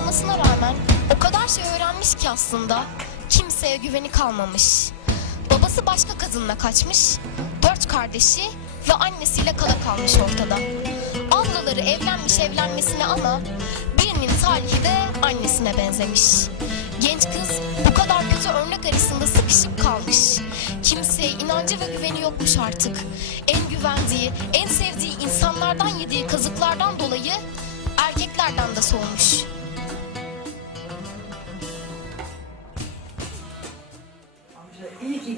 Olmasına rağmen o kadar şey öğrenmiş ki aslında kimseye güveni kalmamış. Babası başka kadınla kaçmış, dört kardeşi ve annesiyle kala kalmış ortada. Ablaları evlenmiş evlenmesine ama birinin talihi de annesine benzemiş. Genç kız bu kadar kötü örnek arasında sıkışıp kalmış. Kimseye inancı ve güveni yokmuş artık. En güvendiği, en sevdiği insanlardan yediği kazıklardan dolayı erkeklerden de soğumuş.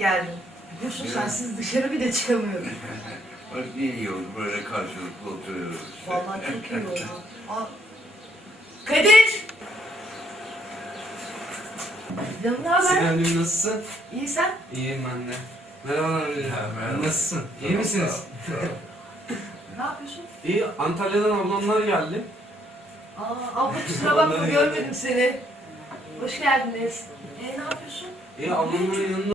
Geldin. Biliyorsun sen siz dışarı bile çıkamıyordun. Bak ne iyi oldu böyle karşılıklı oturuyoruz. Vallahi çok iyi oldu. Aa, Kadir! Canım ne haber? Selamünaleyküm nasılsın? İyi sen? İyiyim ben de. Merhabalar merhaba. Nasılsın? İyi misiniz? Ne yapıyorsun? İyi. Antalya'dan ablamlar geldi. Aa, abla kusura bakma görmedim seni. Hoş geldiniz. E ne yapıyorsun? İyi ablamların yanında